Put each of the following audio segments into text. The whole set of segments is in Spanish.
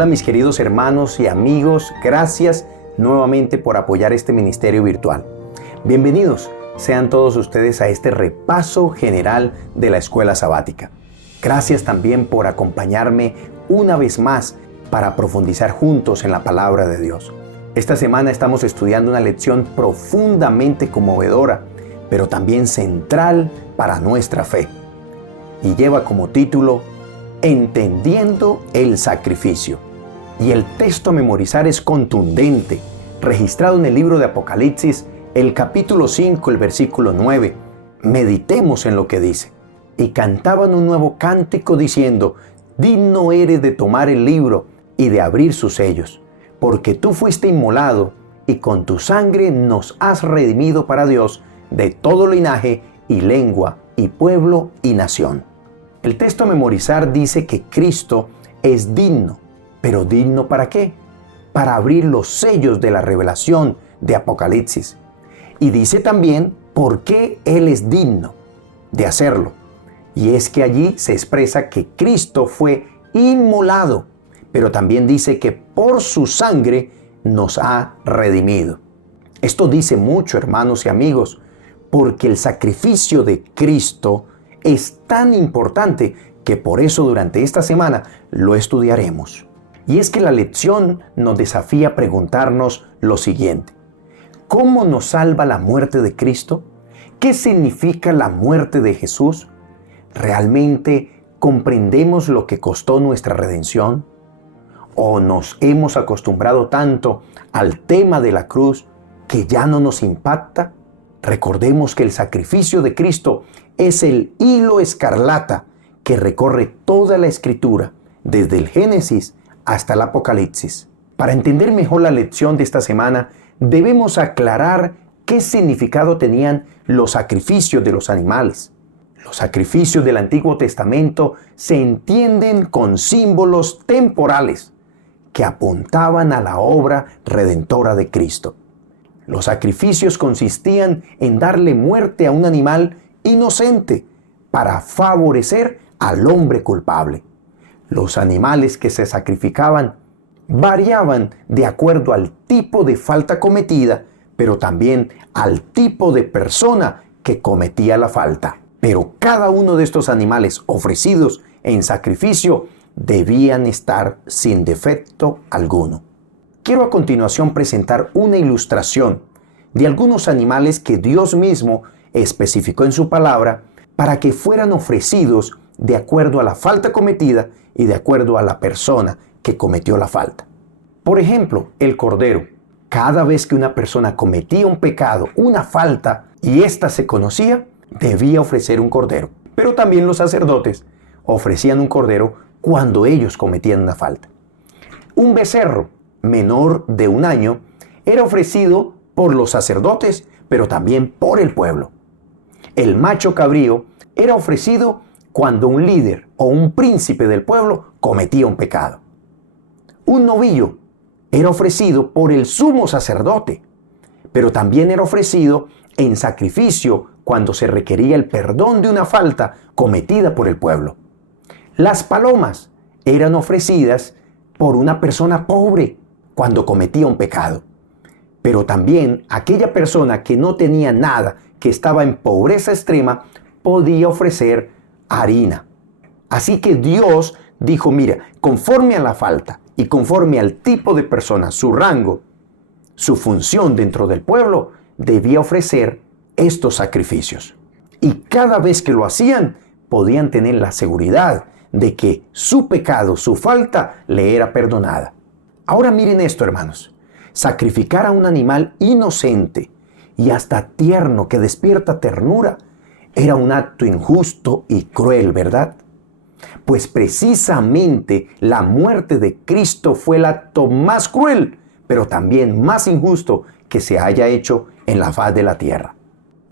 Hola mis queridos hermanos y amigos, gracias nuevamente por apoyar este ministerio virtual. Bienvenidos sean todos ustedes a este repaso general de la escuela sabática. Gracias también por acompañarme una vez más para profundizar juntos en la palabra de Dios. Esta semana estamos estudiando una lección profundamente conmovedora, pero también central para nuestra fe. Y lleva como título Entendiendo el sacrificio. Y el texto a memorizar es contundente, registrado en el libro de Apocalipsis, el capítulo 5, el versículo 9. Meditemos en lo que dice. Y cantaban un nuevo cántico diciendo: digno eres de tomar el libro y de abrir sus sellos, porque tú fuiste inmolado y con tu sangre nos has redimido para Dios de todo linaje y lengua y pueblo y nación. El texto a memorizar dice que Cristo es digno, pero ¿digno para qué? Para abrir los sellos de la revelación de Apocalipsis. Y dice también por qué Él es digno de hacerlo. Y es que allí se expresa que Cristo fue inmolado, pero también dice que por su sangre nos ha redimido. Esto dice mucho, hermanos y amigos, porque el sacrificio de Cristo es tan importante que por eso durante esta semana lo estudiaremos. Y es que la lección nos desafía a preguntarnos lo siguiente: ¿cómo nos salva la muerte de Cristo? ¿Qué significa la muerte de Jesús? ¿Realmente comprendemos lo que costó nuestra redención? ¿O nos hemos acostumbrado tanto al tema de la cruz que ya no nos impacta? Recordemos que el sacrificio de Cristo es el hilo escarlata que recorre toda la Escritura, desde el Génesis hasta el Apocalipsis. Para entender mejor la lección de esta semana, debemos aclarar qué significado tenían los sacrificios de los animales. Los sacrificios del Antiguo Testamento se entienden con símbolos temporales que apuntaban a la obra redentora de Cristo. Los sacrificios consistían en darle muerte a un animal inocente para favorecer al hombre culpable. Los animales que se sacrificaban variaban de acuerdo al tipo de falta cometida, pero también al tipo de persona que cometía la falta. Pero cada uno de estos animales ofrecidos en sacrificio debían estar sin defecto alguno. Quiero a continuación presentar una ilustración de algunos animales que Dios mismo especificó en su palabra para que fueran ofrecidos de acuerdo a la falta cometida y de acuerdo a la persona que cometió la falta. Por ejemplo, el cordero. Cada vez que una persona cometía un pecado, una falta, y ésta se conocía, debía ofrecer un cordero. Pero también los sacerdotes ofrecían un cordero cuando ellos cometían una falta. Un becerro menor de 1 año era ofrecido por los sacerdotes, pero también por el pueblo. El macho cabrío era ofrecido cuando un líder o un príncipe del pueblo cometía un pecado. Un novillo era ofrecido por el sumo sacerdote, pero también era ofrecido en sacrificio cuando se requería el perdón de una falta cometida por el pueblo. Las palomas eran ofrecidas por una persona pobre cuando cometía un pecado, pero también aquella persona que no tenía nada, que estaba en pobreza extrema, podía ofrecer harina. Así que Dios dijo: mira, conforme a la falta y conforme al tipo de persona, su rango, su función dentro del pueblo, debía ofrecer estos sacrificios. Y cada vez que lo hacían, podían tener la seguridad de que su pecado, su falta, le era perdonada. Ahora miren esto, hermanos. Sacrificar a un animal inocente y hasta tierno que despierta ternura era un acto injusto y cruel, ¿verdad? Pues precisamente la muerte de Cristo fue el acto más cruel, pero también más injusto que se haya hecho en la faz de la tierra.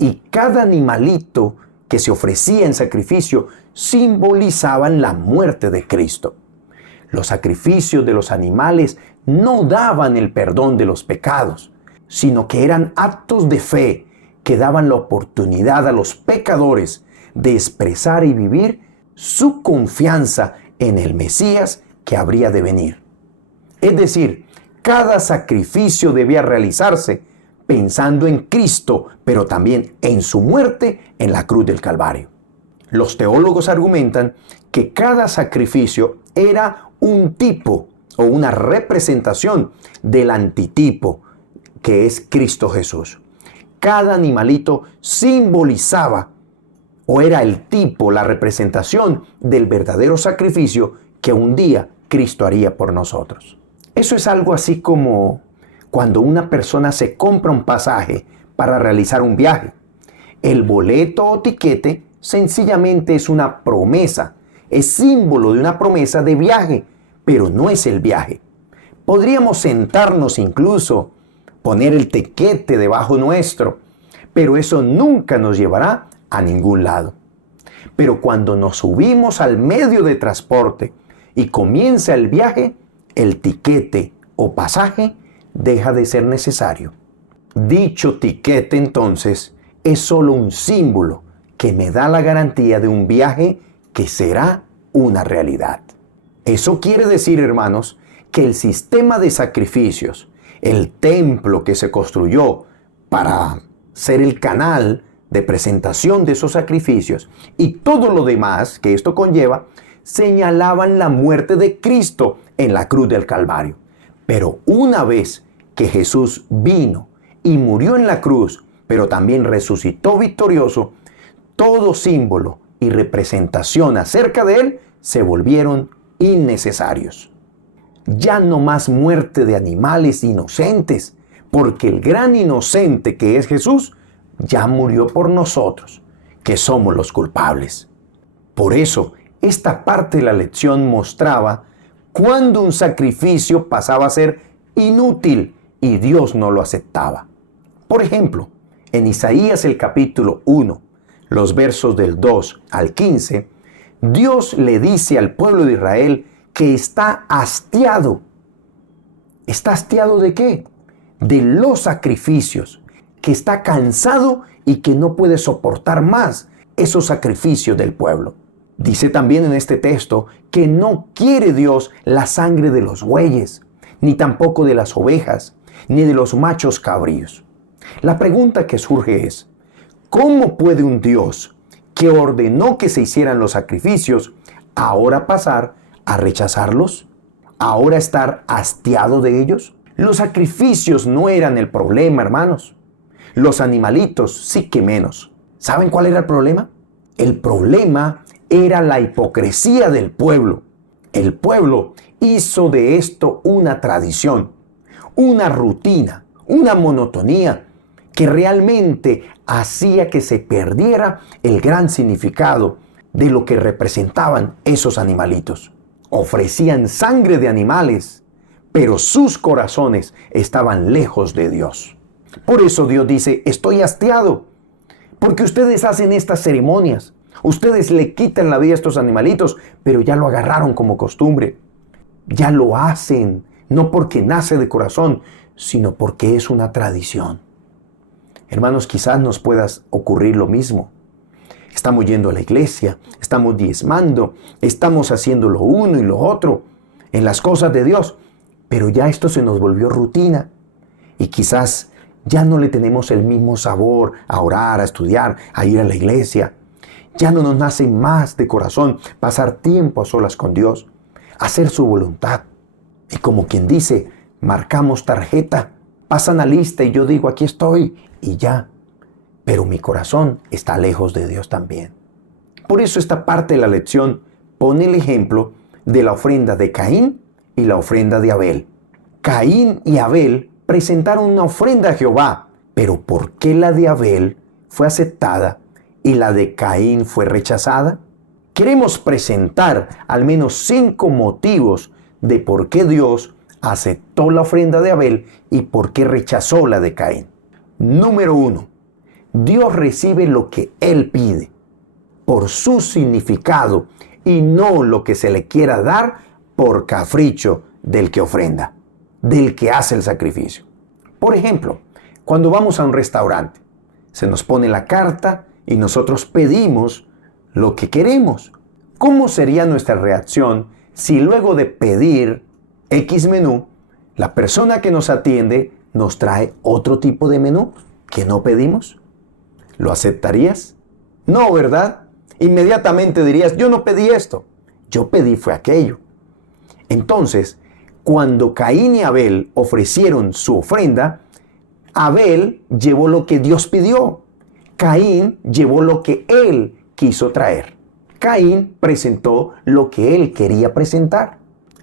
Y cada animalito que se ofrecía en sacrificio simbolizaban la muerte de Cristo. Los sacrificios de los animales no daban el perdón de los pecados, sino que eran actos de fe que daban la oportunidad a los pecadores de expresar y vivir su confianza en el Mesías que habría de venir. Es decir, cada sacrificio debía realizarse pensando en Cristo, pero también en su muerte en la cruz del Calvario. Los teólogos argumentan que cada sacrificio era un tipo o una representación del antitipo, que es Cristo Jesús. Cada animalito simbolizaba o era el tipo, la representación del verdadero sacrificio que un día Cristo haría por nosotros. Eso es algo así como cuando una persona se compra un pasaje para realizar un viaje. El boleto o tiquete sencillamente es una promesa, es símbolo de una promesa de viaje, pero no es el viaje. Podríamos sentarnos incluso, poner el tiquete debajo nuestro, pero eso nunca nos llevará a ningún lado. Pero cuando nos subimos al medio de transporte y comienza el viaje, el tiquete o pasaje deja de ser necesario. Dicho tiquete entonces es solo un símbolo que me da la garantía de un viaje que será una realidad. Eso quiere decir, hermanos, que el sistema de sacrificios, el templo que se construyó para ser el canal de presentación de esos sacrificios y todo lo demás que esto conlleva, señalaban la muerte de Cristo en la cruz del Calvario. Pero una vez que Jesús vino y murió en la cruz, pero también resucitó victorioso, todo símbolo y representación acerca de él se volvieron innecesarios. Ya no más muerte de animales inocentes, porque el gran inocente que es Jesús ya murió por nosotros, que somos los culpables. Por eso, esta parte de la lección mostraba cuando un sacrificio pasaba a ser inútil y Dios no lo aceptaba. Por ejemplo, en Isaías el capítulo 1, los versos del 2 al 15, Dios le dice al pueblo de Israel que está hastiado. ¿Está hastiado de qué? De los sacrificios, que está cansado y que no puede soportar más esos sacrificios del pueblo. Dice también en este texto que no quiere Dios la sangre de los bueyes, ni tampoco de las ovejas, ni de los machos cabríos. La pregunta que surge es, ¿cómo puede un Dios que ordenó que se hicieran los sacrificios ahora pasar a rechazarlos? ¿Ahora estar hastiado de ellos? Los sacrificios no eran el problema, hermanos. Los animalitos sí que menos. ¿Saben cuál era el problema? El problema era la hipocresía del pueblo. El pueblo hizo de esto una tradición, una rutina, una monotonía que realmente hacía que se perdiera el gran significado de lo que representaban esos animalitos. Ofrecían sangre de animales, pero sus corazones estaban lejos de Dios. Por eso Dios dice, estoy hastiado, porque ustedes hacen estas ceremonias. Ustedes le quitan la vida a estos animalitos, pero ya lo agarraron como costumbre. Ya lo hacen, no porque nace de corazón, sino porque es una tradición. Hermanos, quizás nos pueda ocurrir lo mismo. Estamos yendo a la iglesia, estamos diezmando, estamos haciendo lo uno y lo otro en las cosas de Dios, pero ya esto se nos volvió rutina y quizás ya no le tenemos el mismo sabor a orar, a estudiar, a ir a la iglesia. Ya no nos nace más de corazón pasar tiempo a solas con Dios, hacer su voluntad. Y como quien dice, marcamos tarjeta, pasan la lista y yo digo, aquí estoy, y ya. Pero mi corazón está lejos de Dios también. Por eso esta parte de la lección pone el ejemplo de la ofrenda de Caín y la ofrenda de Abel. Caín y Abel presentaron una ofrenda a Jehová, pero ¿por qué la de Abel fue aceptada y la de Caín fue rechazada? Queremos presentar al menos 5 motivos de por qué Dios aceptó la ofrenda de Abel y por qué rechazó la de Caín. Número 1. Dios recibe lo que Él pide por su significado y no lo que se le quiera dar por capricho del que ofrenda, del que hace el sacrificio. Por ejemplo, cuando vamos a un restaurante, se nos pone la carta y nosotros pedimos lo que queremos. ¿Cómo sería nuestra reacción si luego de pedir X menú, la persona que nos atiende nos trae otro tipo de menú que no pedimos. ¿Lo aceptarías? No, ¿verdad? Inmediatamente dirías, yo no pedí esto, yo pedí fue aquello. Entonces, cuando Caín y Abel ofrecieron su ofrenda, Abel llevó lo que Dios pidió. Caín llevó lo que él quiso traer. Caín presentó lo que él quería presentar.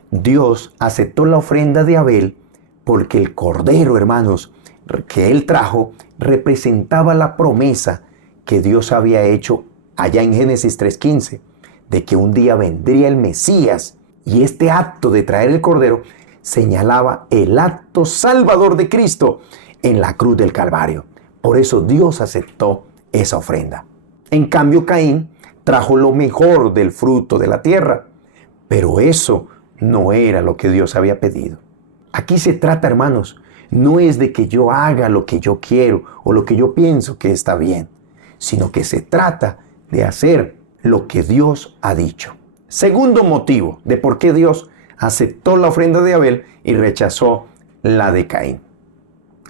Dios aceptó la ofrenda de Abel porque el cordero, hermanos, que él trajo representaba la promesa que Dios había hecho allá en Génesis 3:15, de que un día vendría el Mesías, y este acto de traer el cordero señalaba el acto salvador de Cristo en la cruz del Calvario. Por eso Dios aceptó esa ofrenda. En cambio, Caín trajo lo mejor del fruto de la tierra, pero eso no era lo que Dios había pedido. Aquí se trata, hermanos, no es de que yo haga lo que yo quiero o lo que yo pienso que está bien, sino que se trata de hacer lo que Dios ha dicho. Segundo motivo de por qué Dios aceptó la ofrenda de Abel y rechazó la de Caín.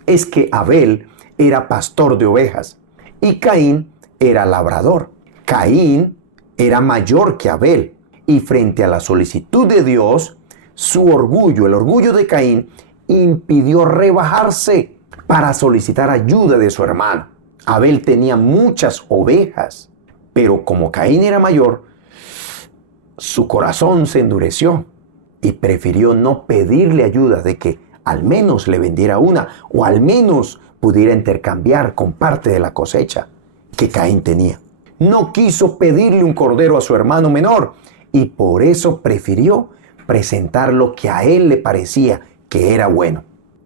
Es que Abel era pastor de ovejas y Caín era labrador. Caín era mayor que Abel y frente a la solicitud de Dios, su orgullo, el orgullo de Caín, impidió rebajarse para solicitar ayuda de su hermano. Abel tenía muchas ovejas, pero como Caín era mayor, su corazón se endureció y prefirió no pedirle ayuda de que al menos le vendiera una o al menos pudiera intercambiar con parte de la cosecha que Caín tenía. No quiso pedirle un cordero a su hermano menor y por eso prefirió presentar lo que a él le parecía que era bueno.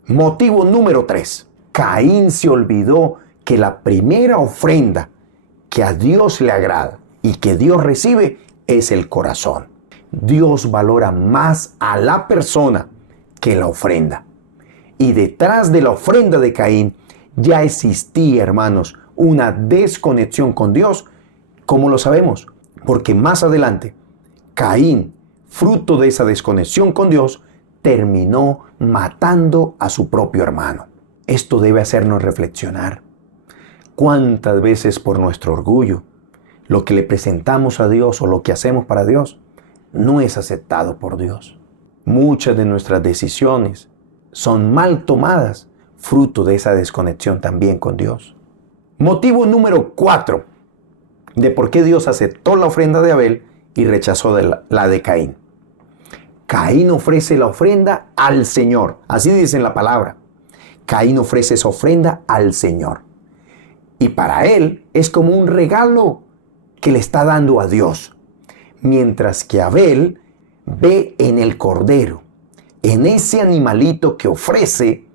Motivo número 3. Caín se olvidó que la primera ofrenda que a Dios le agrada y que Dios recibe es el corazón. Dios valora más a la persona que la ofrenda. Y detrás de la ofrenda de Caín ya existía, hermanos, una desconexión con Dios. ¿Cómo lo sabemos? Porque más adelante, Caín, fruto de esa desconexión con Dios, terminó matando a su propio hermano. Esto debe hacernos reflexionar. ¿Cuántas veces por nuestro orgullo, lo que le presentamos a Dios o lo que hacemos para Dios no es aceptado por Dios? Muchas de nuestras decisiones son mal tomadas, fruto de esa desconexión también con Dios. Motivo número 4 de por qué Dios aceptó la ofrenda de Abel y rechazó la de Caín. Caín ofrece la ofrenda al Señor. Así dice en la palabra. Caín ofrece esa ofrenda al Señor. Y para él es como un regalo que le está dando a Dios. Mientras que Abel ve en el cordero, en ese animalito que ofrece,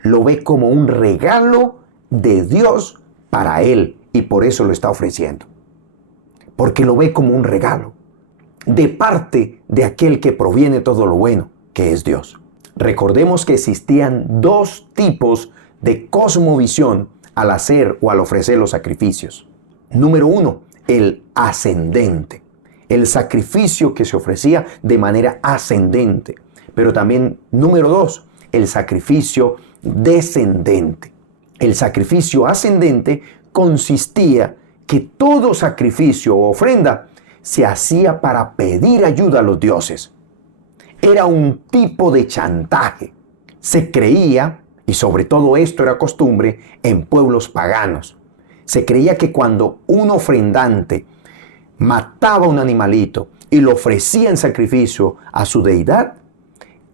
lo ve como un regalo de Dios para él. Y por eso lo está ofreciendo. Porque lo ve como un regalo de parte de aquel que proviene todo lo bueno, que es Dios. Recordemos que existían dos tipos de cosmovisión al hacer o al ofrecer los sacrificios. Número 1, el ascendente. El sacrificio que se ofrecía de manera ascendente. Pero también, número 2, el sacrificio descendente. El sacrificio ascendente consistía que todo sacrificio o ofrenda se hacía para pedir ayuda a los dioses. Era un tipo de chantaje. Se creía, y sobre todo esto era costumbre en pueblos paganos, se creía que cuando un ofrendante mataba un animalito y lo ofrecía en sacrificio a su deidad,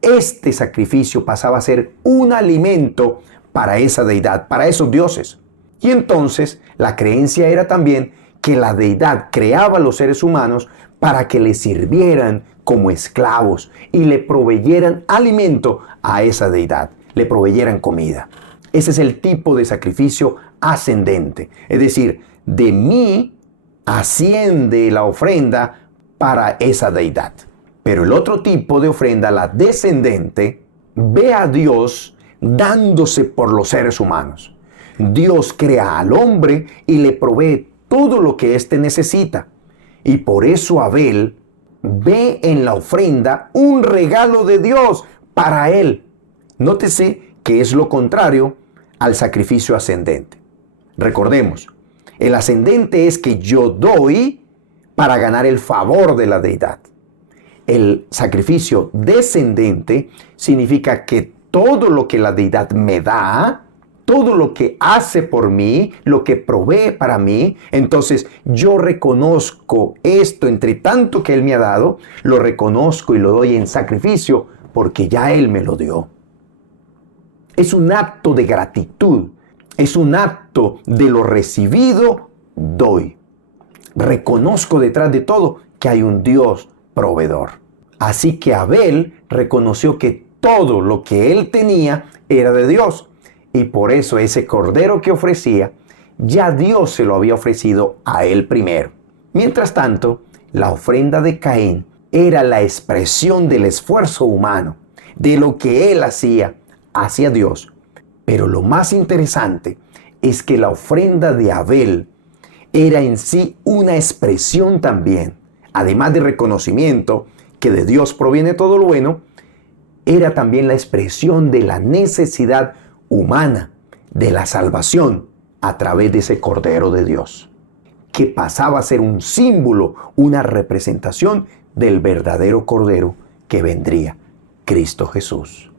este sacrificio pasaba a ser un alimento para esa deidad, para esos dioses. Y entonces la creencia era también que la deidad creaba a los seres humanos para que le sirvieran como esclavos y le proveyeran alimento a esa deidad, le proveyeran comida. Ese es el tipo de sacrificio ascendente. Es decir, de mí asciende la ofrenda para esa deidad. Pero el otro tipo de ofrenda, la descendente, ve a Dios dándose por los seres humanos. Dios crea al hombre y le provee todo lo que éste necesita. Y por eso Abel ve en la ofrenda un regalo de Dios para Él. Nótese que es lo contrario al sacrificio ascendente. Recordemos, el ascendente es que yo doy para ganar el favor de la deidad. El sacrificio descendente significa que todo lo que la deidad me da, todo lo que hace por mí, lo que provee para mí, entonces yo reconozco esto entre tanto que Él me ha dado, lo reconozco y lo doy en sacrificio porque ya Él me lo dio. Es un acto de gratitud, es un acto de lo recibido, doy. Reconozco detrás de todo que hay un Dios proveedor. Así que Abel reconoció que todo lo que él tenía era de Dios. Y por eso ese cordero que ofrecía, ya Dios se lo había ofrecido a él primero. Mientras tanto, la ofrenda de Caín era la expresión del esfuerzo humano, de lo que él hacía hacia Dios. Pero lo más interesante es que la ofrenda de Abel era en sí una expresión también, además de reconocimiento que de Dios proviene todo lo bueno, era también la expresión de la necesidad humana, de la salvación a través de ese Cordero de Dios, que pasaba a ser un símbolo, una representación del verdadero Cordero que vendría, Cristo Jesús.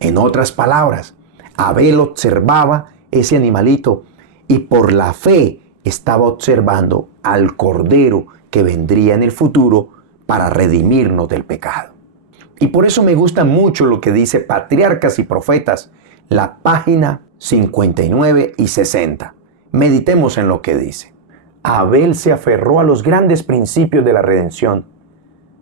En otras palabras, Abel observaba ese animalito y por la fe estaba observando al Cordero que vendría en el futuro para redimirnos del pecado. Y por eso me gusta mucho lo que dice Patriarcas y Profetas, la página 59 y 60. Meditemos en lo que dice. Abel se aferró a los grandes principios de la redención.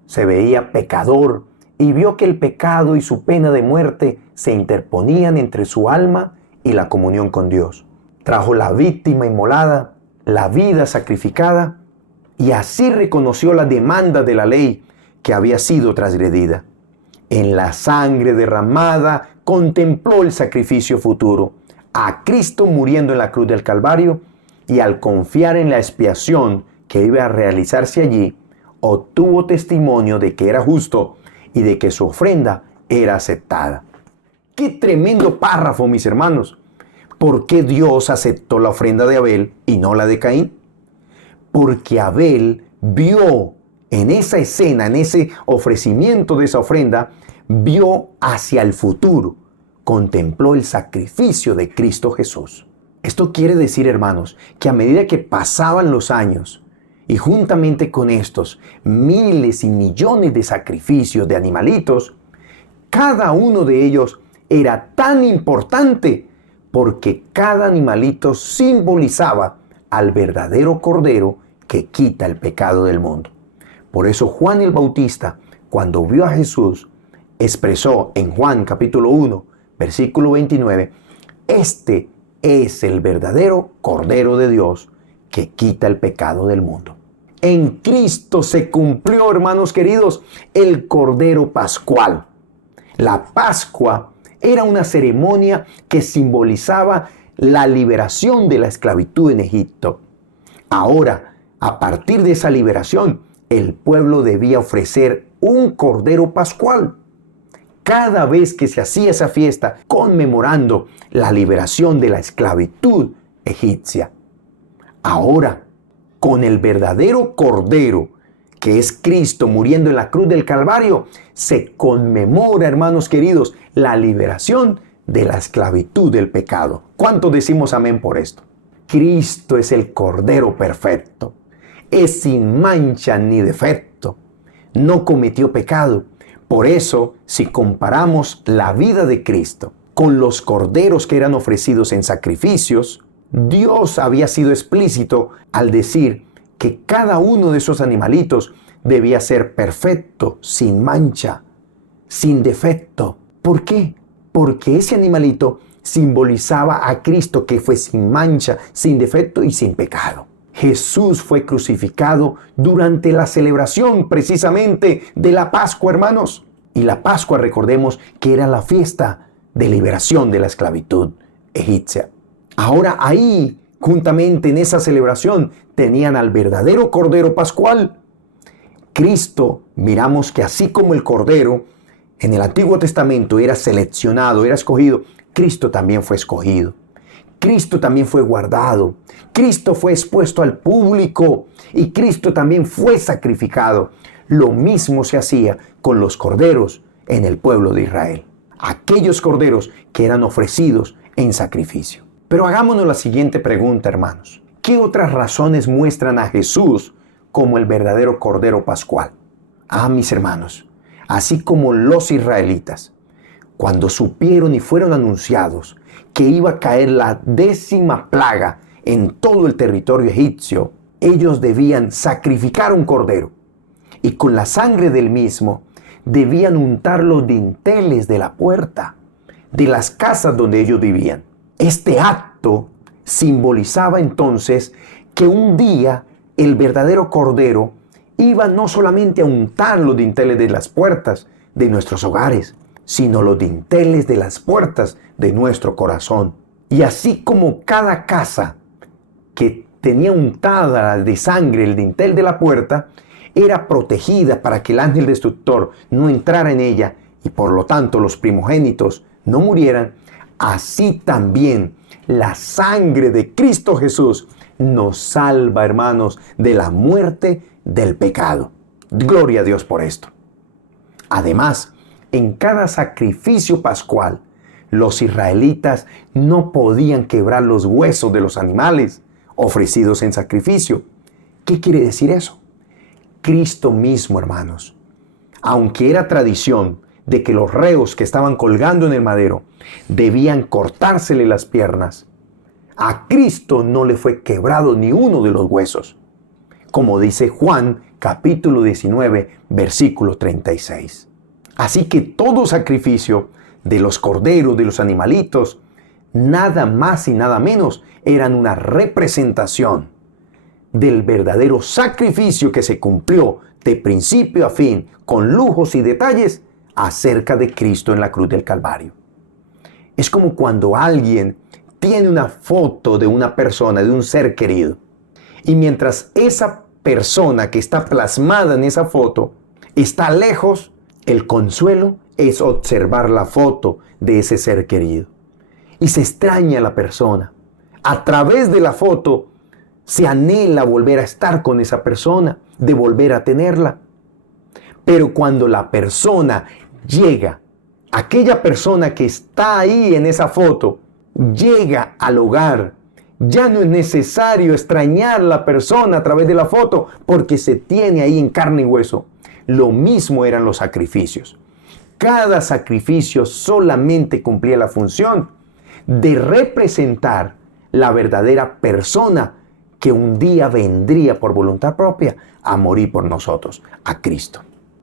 Se veía pecador y vio que el pecado y su pena de muerte se interponían entre su alma y la comunión con Dios. Trajo la víctima inmolada, la vida sacrificada, y así reconoció la demanda de la ley que había sido transgredida. En la sangre derramada contempló el sacrificio futuro, a Cristo muriendo en la cruz del Calvario, y al confiar en la expiación que iba a realizarse allí, obtuvo testimonio de que era justo y de que su ofrenda era aceptada. ¡Qué tremendo párrafo, mis hermanos! ¿Por qué Dios aceptó la ofrenda de Abel y no la de Caín? Porque Abel vio en esa escena, en ese ofrecimiento de esa ofrenda, vio hacia el futuro, contempló el sacrificio de Cristo Jesús. Esto quiere decir, hermanos, que a medida que pasaban los años, y juntamente con estos miles y millones de sacrificios de animalitos, cada uno de ellos era tan importante porque cada animalito simbolizaba al verdadero Cordero que quita el pecado del mundo. Por eso Juan el Bautista, cuando vio a Jesús, expresó en Juan capítulo 1, versículo 29, este es el verdadero Cordero de Dios que quita el pecado del mundo. En Cristo se cumplió, hermanos queridos, el Cordero Pascual. La Pascua era una ceremonia que simbolizaba la liberación de la esclavitud en Egipto. Ahora, a partir de esa liberación, el pueblo debía ofrecer un Cordero Pascual. Cada vez que se hacía esa fiesta conmemorando la liberación de la esclavitud egipcia. Ahora, con el verdadero Cordero, que es Cristo muriendo en la cruz del Calvario, se conmemora, hermanos queridos, la liberación de la esclavitud del pecado. ¿Cuántos decimos amén por esto? Cristo es el Cordero perfecto. Es sin mancha ni defecto. No cometió pecado. Por eso, si comparamos la vida de Cristo con los corderos que eran ofrecidos en sacrificios, Dios había sido explícito al decir que cada uno de esos animalitos debía ser perfecto, sin mancha, sin defecto. ¿Por qué? Porque ese animalito simbolizaba a Cristo, que fue sin mancha, sin defecto y sin pecado. Jesús fue crucificado durante la celebración precisamente de la Pascua, hermanos. Y la Pascua, recordemos que era la fiesta de liberación de la esclavitud egipcia. Ahora ahí, juntamente en esa celebración, tenían al verdadero Cordero Pascual. Cristo, miramos que así como el Cordero en el Antiguo Testamento era seleccionado, era escogido, Cristo también fue escogido. Cristo también fue guardado. Cristo fue expuesto al público y Cristo también fue sacrificado. Lo mismo se hacía con los corderos en el pueblo de Israel. Aquellos corderos que eran ofrecidos en sacrificio. Pero hagámonos la siguiente pregunta, hermanos. ¿Qué otras razones muestran a Jesús como el verdadero Cordero Pascual? Mis hermanos, así como los israelitas, cuando supieron y fueron anunciados que iba a caer la 10ª plaga en todo el territorio egipcio, ellos debían sacrificar un cordero y con la sangre del mismo debían untar los dinteles de la puerta de las casas donde ellos vivían. Este acto simbolizaba entonces que un día el verdadero cordero iba no solamente a untar los dinteles de las puertas de nuestros hogares, sino los dinteles de las puertas de nuestro corazón. Y así como cada casa que tenía untada de sangre el dintel de la puerta, era protegida para que el ángel destructor no entrara en ella y por lo tanto los primogénitos no murieran, así también la sangre de Cristo Jesús nos salva, hermanos, de la muerte del pecado. Gloria a Dios por esto. Además, en cada sacrificio pascual, los israelitas no podían quebrar los huesos de los animales ofrecidos en sacrificio. ¿Qué quiere decir eso? Cristo mismo, hermanos, aunque era tradición de que los reos que estaban colgando en el madero debían cortársele las piernas, a Cristo no le fue quebrado ni uno de los huesos, como dice Juan capítulo 19, versículo 36. Así que todo sacrificio de los corderos, de los animalitos, nada más y nada menos eran una representación del verdadero sacrificio que se cumplió de principio a fin, con lujos y detalles, acerca de Cristo en la cruz del Calvario. Es como cuando alguien tiene una foto de una persona, de un ser querido, y mientras esa persona que está plasmada en esa foto está lejos, el consuelo es observar la foto de ese ser querido. Y se extraña a la persona. A través de la foto se anhela volver a estar con esa persona, de volver a tenerla. Pero cuando la persona llega, aquella persona que está ahí en esa foto, llega al hogar, ya no es necesario extrañar a la persona a través de la foto porque se tiene ahí en carne y hueso. Lo mismo eran los sacrificios. Cada sacrificio solamente cumplía la función de representar la verdadera persona que un día vendría por voluntad propia a morir por nosotros, a Cristo.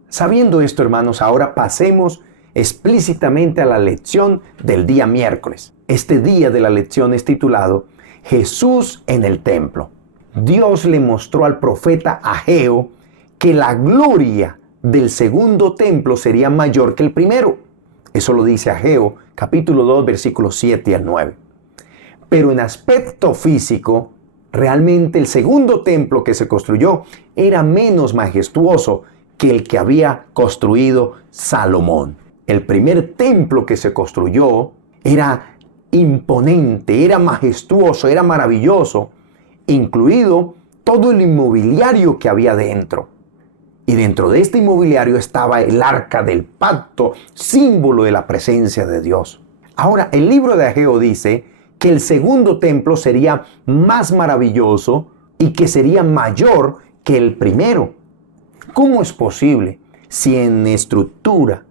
Sabiendo esto, hermanos, ahora pasemos explícitamente a la lección del día miércoles. Este día de la lección es titulado Jesús en el templo. Dios le mostró al profeta Ageo que la gloria del segundo templo sería mayor que el primero. Eso lo dice Ageo, capítulo 2, versículos 7 al 9. Pero en aspecto físico, realmente el segundo templo que se construyó era menos majestuoso que el que había construido Salomón. El primer templo que se construyó era imponente, era majestuoso, era maravilloso, incluido todo el inmobiliario que había dentro. Y dentro de este inmobiliario estaba el arca del pacto, símbolo de la presencia de Dios. Ahora, el libro de Ageo dice que el segundo templo sería más maravilloso y que sería mayor que el primero. ¿Cómo es posible si en estructura,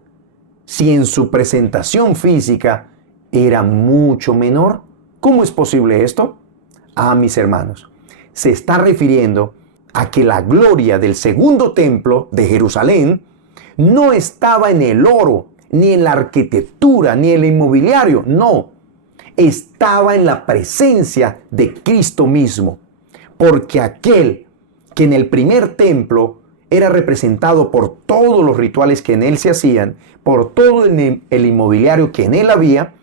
si en su presentación física era mucho menor? ¿Cómo es posible esto? Mis hermanos, se está refiriendo a que la gloria del segundo templo de Jerusalén no estaba en el oro, ni en la arquitectura, ni en el inmobiliario, no. Estaba en la presencia de Cristo mismo, porque aquel que en el primer templo era representado por todos los rituales que en él se hacían, por todo el inmobiliario que en él había,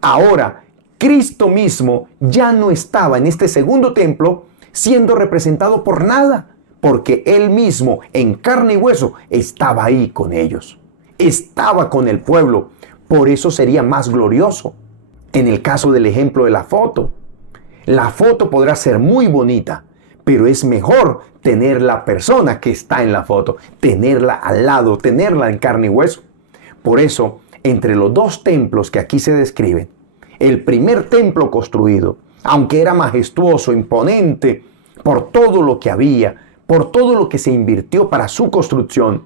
ahora Cristo mismo ya no estaba en este segundo templo siendo representado por nada, porque él mismo en carne y hueso estaba ahí con ellos. estaba con el pueblo. Por eso sería más glorioso. En el caso del ejemplo de la foto podrá ser muy bonita, pero es mejor tener la persona que está en la foto, tenerla al lado, tenerla en carne y hueso. Por eso, entre los dos templos que aquí se describen, el primer templo construido, aunque era majestuoso, imponente, por todo lo que había, por todo lo que se invirtió para su construcción,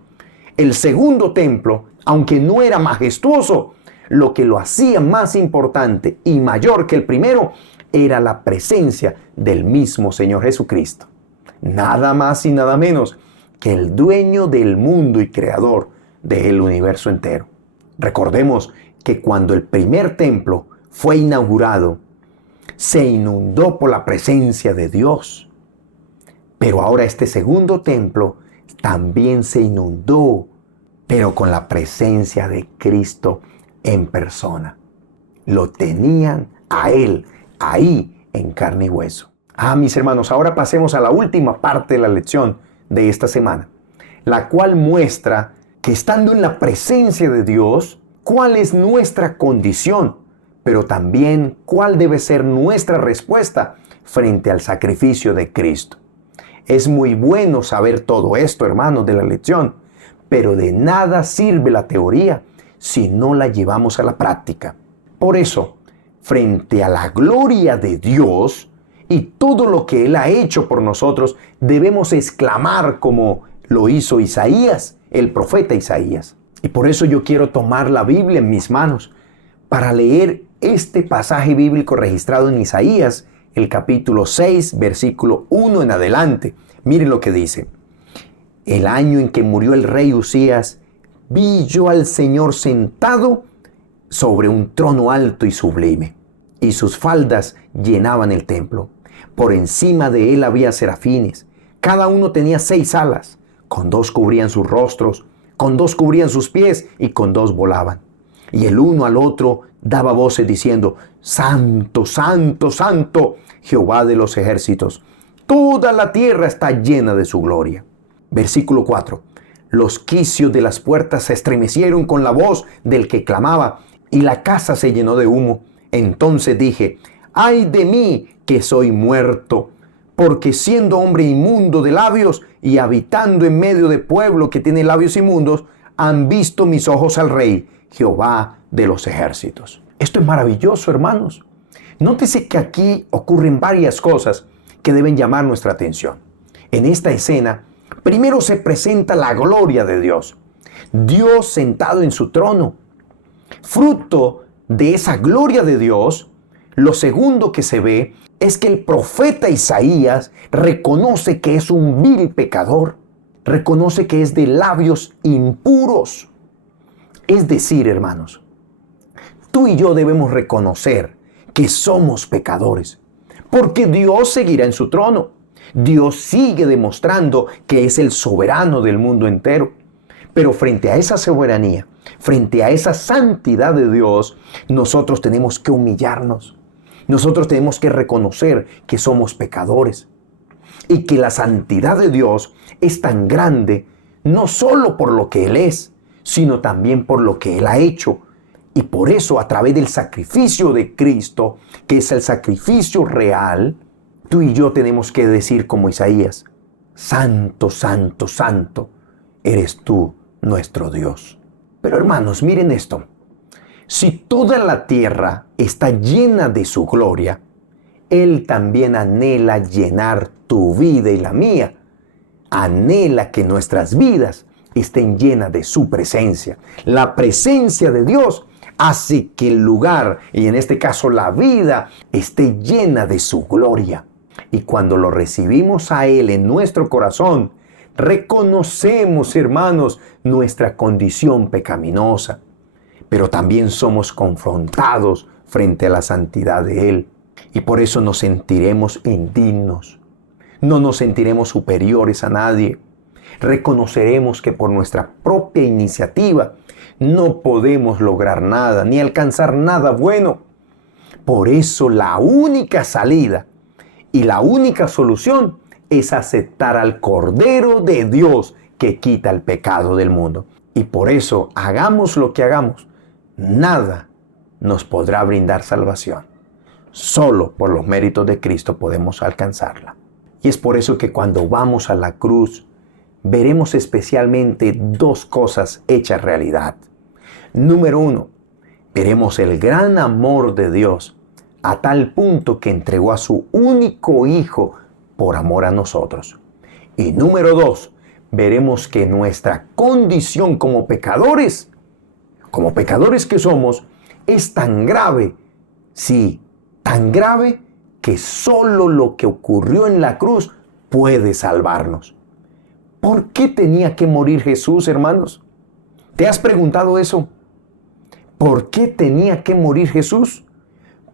el segundo templo, aunque no era majestuoso, lo que lo hacía más importante y mayor que el primero era la presencia del mismo Señor Jesucristo. Nada más y nada menos que el dueño del mundo y creador del universo entero. Recordemos que cuando el primer templo fue inaugurado, se inundó por la presencia de Dios. Pero ahora este segundo templo también se inundó, pero con la presencia de Cristo en persona. Lo tenían a Él ahí en carne y hueso. Mis hermanos, ahora pasemos a la última parte de la lección de esta semana, la cual muestra que estando en la presencia de Dios, cuál es nuestra condición, pero también cuál debe ser nuestra respuesta frente al sacrificio de Cristo. Es muy bueno saber todo esto, hermanos, de la lección, pero de nada sirve la teoría si no la llevamos a la práctica. Por eso, frente a la gloria de Dios y todo lo que Él ha hecho por nosotros, debemos exclamar como lo hizo Isaías, el profeta Isaías. Y por eso yo quiero tomar la Biblia en mis manos para leer este pasaje bíblico registrado en Isaías, el capítulo 6, versículo 1 en adelante. Miren lo que dice. El año en que murió el rey Usías, vi yo al Señor sentado sobre un trono alto y sublime, y sus faldas llenaban el templo. Por encima de él había serafines, cada uno tenía 6 alas, con 2 cubrían sus rostros, con 2 cubrían sus pies y con 2 volaban. Y el uno al otro daba voces diciendo, Santo, Santo, Santo, Jehová de los ejércitos, toda la tierra está llena de su gloria. Versículo 4. Los quicios de las puertas se estremecieron con la voz del que clamaba, y la casa se llenó de humo. Entonces dije, ¡ay de mí que soy muerto! Porque siendo hombre inmundo de labios y habitando en medio de pueblo que tiene labios inmundos, han visto mis ojos al Rey, Jehová de los ejércitos. Esto es maravilloso, hermanos. Nótese que aquí ocurren varias cosas que deben llamar nuestra atención. En esta escena, primero se presenta la gloria de Dios. Dios sentado en su trono. Fruto de esa gloria de Dios, lo segundo que se ve es que el profeta Isaías reconoce que es un vil pecador. Reconoce que es de labios impuros. Es decir, hermanos, tú y yo debemos reconocer que somos pecadores, porque Dios seguirá en su trono. Dios sigue demostrando que es el soberano del mundo entero. Pero frente a esa soberanía, frente a esa santidad de Dios, nosotros tenemos que humillarnos. Nosotros tenemos que reconocer que somos pecadores y que la santidad de Dios es tan grande, no solo por lo que Él es, sino también por lo que Él ha hecho. Y por eso, a través del sacrificio de Cristo, que es el sacrificio real, tú y yo tenemos que decir como Isaías, Santo, Santo, Santo, eres tú nuestro Dios. Pero hermanos, miren esto. Si toda la tierra está llena de su gloria, Él también anhela llenar tu vida y la mía. Anhela que nuestras vidas estén llenas de su presencia. La presencia de Dios hace que el lugar, y en este caso la vida, esté llena de su gloria. Y cuando lo recibimos a Él en nuestro corazón, reconocemos, hermanos, nuestra condición pecaminosa, pero también somos confrontados frente a la santidad de Él. Y por eso nos sentiremos indignos. No nos sentiremos superiores a nadie. Reconoceremos que por nuestra propia iniciativa no podemos lograr nada, ni alcanzar nada bueno. Por eso la única salida y la única solución es aceptar al Cordero de Dios que quita el pecado del mundo. Y por eso, hagamos lo que hagamos, nada nos podrá brindar salvación. Solo por los méritos de Cristo podemos alcanzarla. Y es por eso que cuando vamos a la cruz, veremos especialmente dos cosas hechas realidad. Número 1, veremos el gran amor de Dios a tal punto que entregó a su único Hijo por amor a nosotros. Y número 2, veremos que nuestra condición como pecadores que somos, es tan grave, sí, tan grave que solo lo que ocurrió en la cruz puede salvarnos. ¿Por qué tenía que morir Jesús, hermanos? ¿Te has preguntado eso? ¿Por qué tenía que morir Jesús?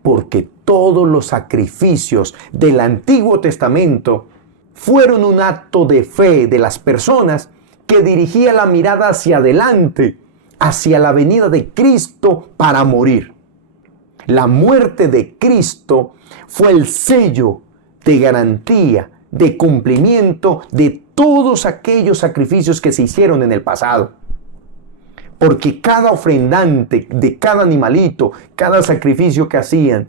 Porque todos los sacrificios del Antiguo Testamento fueron un acto de fe de las personas que dirigían la mirada hacia adelante, hacia la venida de Cristo para morir. La muerte de Cristo fue el sello de garantía, de cumplimiento de todos aquellos sacrificios que se hicieron en el pasado. Porque cada ofrendante de cada animalito, cada sacrificio que hacían,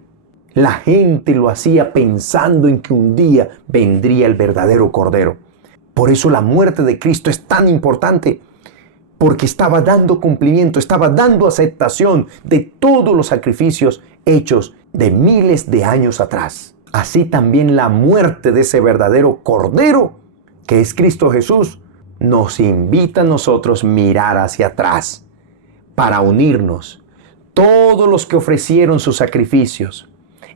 la gente lo hacía pensando en que un día vendría el verdadero Cordero. Por eso la muerte de Cristo es tan importante, porque estaba dando cumplimiento, estaba dando aceptación de todos los sacrificios hechos de miles de años atrás. Así también la muerte de ese verdadero Cordero, que es Cristo Jesús, nos invita a nosotros a mirar hacia atrás para unirnos. Todos los que ofrecieron sus sacrificios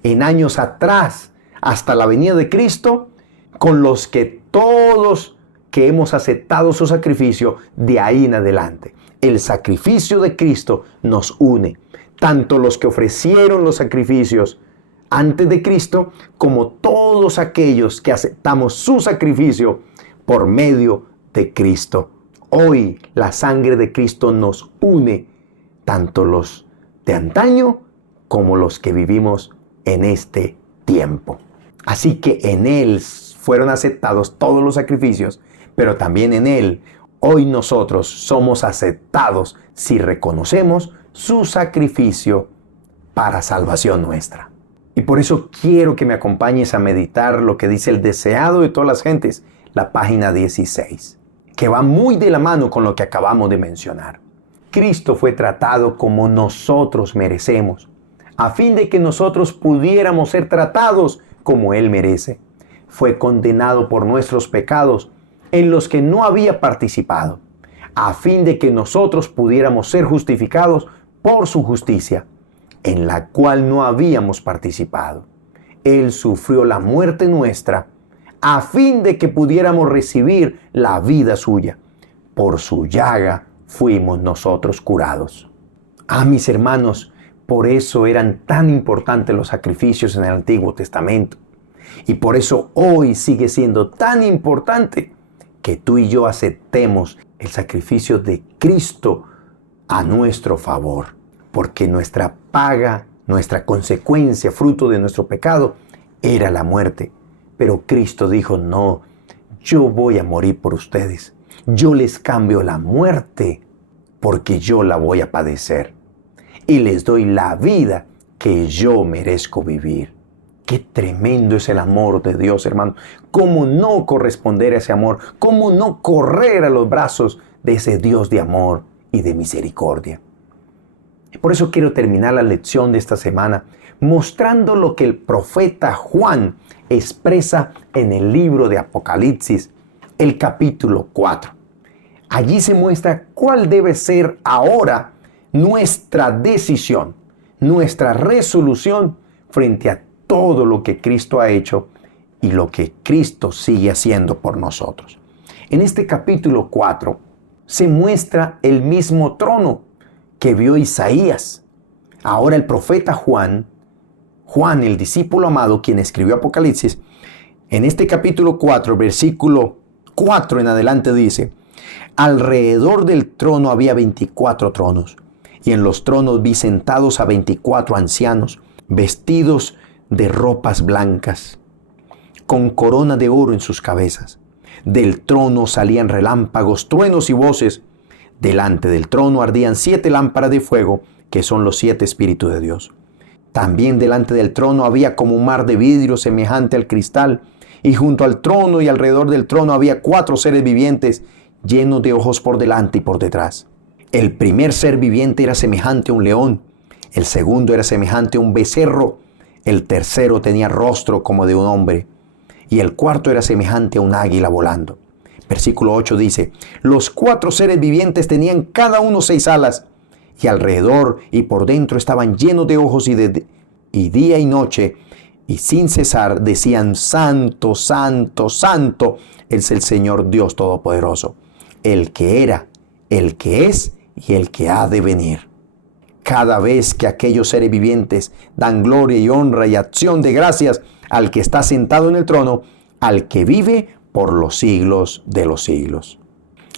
en años atrás hasta la venida de Cristo, con los que todos que hemos aceptado su sacrificio de ahí en adelante. El sacrificio de Cristo nos une, tanto los que ofrecieron los sacrificios antes de Cristo, como todos aquellos que aceptamos su sacrificio por medio de Cristo. Hoy la sangre de Cristo nos une, tanto los de antaño como los que vivimos en este tiempo. Así que en Él fueron aceptados todos los sacrificios, pero también en Él hoy nosotros somos aceptados si reconocemos su sacrificio para salvación nuestra. Y por eso quiero que me acompañes a meditar lo que dice el deseado de todas las gentes, la página 16, que va muy de la mano con lo que acabamos de mencionar. Cristo fue tratado como nosotros merecemos, a fin de que nosotros pudiéramos ser tratados como Él merece. Fue condenado por nuestros pecados, en los que no había participado, a fin de que nosotros pudiéramos ser justificados por su justicia, en la cual no habíamos participado. Él sufrió la muerte nuestra, a fin de que pudiéramos recibir la vida suya. Por su llaga fuimos nosotros curados. Mis hermanos, por eso eran tan importantes los sacrificios en el Antiguo Testamento. Y por eso hoy sigue siendo tan importante que tú y yo aceptemos el sacrificio de Cristo a nuestro favor. Porque nuestra paga, nuestra consecuencia, fruto de nuestro pecado, era la muerte. Pero Cristo dijo, no, yo voy a morir por ustedes. Yo les cambio la muerte porque yo la voy a padecer. Y les doy la vida que yo merezco vivir. Qué tremendo es el amor de Dios, hermano. ¿Cómo no corresponder a ese amor? ¿Cómo no correr a los brazos de ese Dios de amor y de misericordia? Y por eso quiero terminar la lección de esta semana mostrando lo que el profeta Juan expresa en el libro de Apocalipsis, el capítulo 4. Allí se muestra cuál debe ser ahora nuestra decisión, nuestra resolución frente a todo lo que Cristo ha hecho y lo que Cristo sigue haciendo por nosotros. En este capítulo 4 se muestra el mismo trono que vio Isaías. Ahora el profeta Juan, el discípulo amado, quien escribió Apocalipsis, en este capítulo 4, versículo 4 en adelante dice, alrededor del trono había 24 tronos, y en los tronos vi sentados a 24 ancianos, vestidos de ropas blancas, con corona de oro en sus cabezas. Del trono salían relámpagos, truenos y voces. Delante del trono ardían 7 lámparas de fuego, que son los 7 Espíritus de Dios. También delante del trono había como un mar de vidrio semejante al cristal, y junto al trono y alrededor del trono había 4 seres vivientes, llenos de ojos por delante y por detrás. El primer ser viviente era semejante a un león, el segundo era semejante a un becerro, el tercero tenía rostro como de un hombre, y el cuarto era semejante a un águila volando. Versículo 8 dice, los 4 seres vivientes tenían cada uno 6 alas, y alrededor y por dentro estaban llenos de ojos, y día y noche, y sin cesar decían, Santo, Santo, Santo es el Señor Dios Todopoderoso, el que era, el que es y el que ha de venir. Cada vez que aquellos seres vivientes dan gloria y honra y acción de gracias al que está sentado en el trono, al que vive por los siglos de los siglos.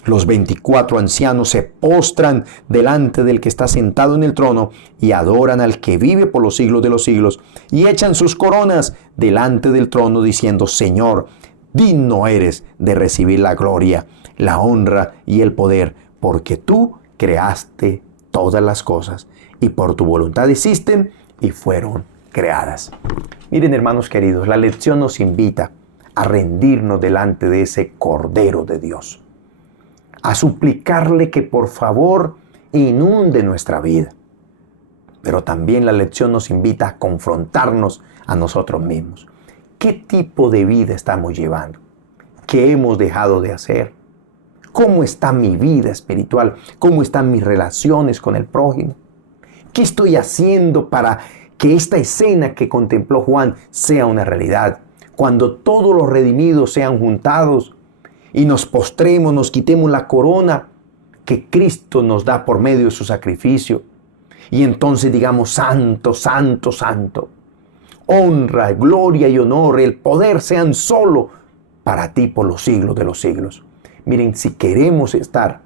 Los 24 ancianos se postran delante del que está sentado en el trono y adoran al que vive por los siglos de los siglos y echan sus coronas delante del trono diciendo, Señor, digno eres de recibir la gloria, la honra y el poder, porque tú creaste todas las cosas y por tu voluntad existen y fueron creadas. Miren, hermanos queridos, la lección nos invita a rendirnos delante de ese Cordero de Dios, a suplicarle que por favor inunde nuestra vida. Pero también la lección nos invita a confrontarnos a nosotros mismos. ¿Qué tipo de vida estamos llevando? ¿Qué hemos dejado de hacer? ¿Cómo está mi vida espiritual? ¿Cómo están mis relaciones con el prójimo? ¿Qué estoy haciendo para que esta escena que contempló Juan sea una realidad? Cuando todos los redimidos sean juntados y nos postremos, nos quitemos la corona que Cristo nos da por medio de su sacrificio. Y entonces digamos, Santo, Santo, Santo. Honra, gloria y honor, el poder sean solo para ti por los siglos de los siglos. Miren, si queremos estar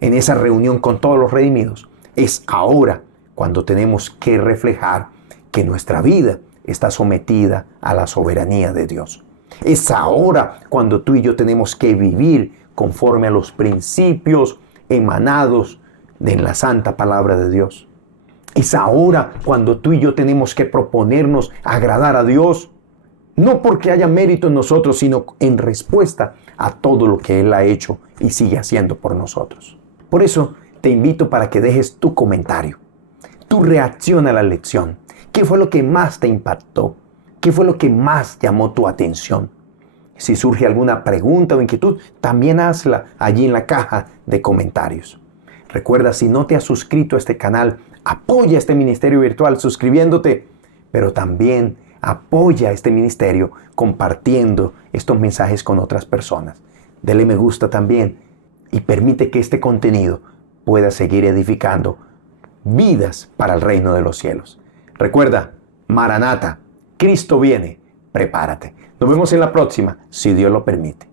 en esa reunión con todos los redimidos, es ahora cuando tenemos que reflejar que nuestra vida está sometida a la soberanía de Dios. Es ahora cuando tú y yo tenemos que vivir conforme a los principios emanados de la santa palabra de Dios. Es ahora cuando tú y yo tenemos que proponernos agradar a Dios, no porque haya mérito en nosotros, sino en respuesta a todo lo que Él ha hecho y sigue haciendo por nosotros. Por eso te invito para que dejes tu comentario, tu reacción a la lección. ¿Qué fue lo que más te impactó? ¿Qué fue lo que más llamó tu atención? Si surge alguna pregunta o inquietud, también hazla allí en la caja de comentarios. Recuerda, si no te has suscrito a este canal, apoya este ministerio virtual suscribiéndote, pero también apoya este ministerio compartiendo estos mensajes con otras personas. Dele me gusta también y permite que este contenido pueda seguir edificando vidas para el reino de los cielos. Recuerda, Maranata, Cristo viene, prepárate. Nos vemos en la próxima, si Dios lo permite.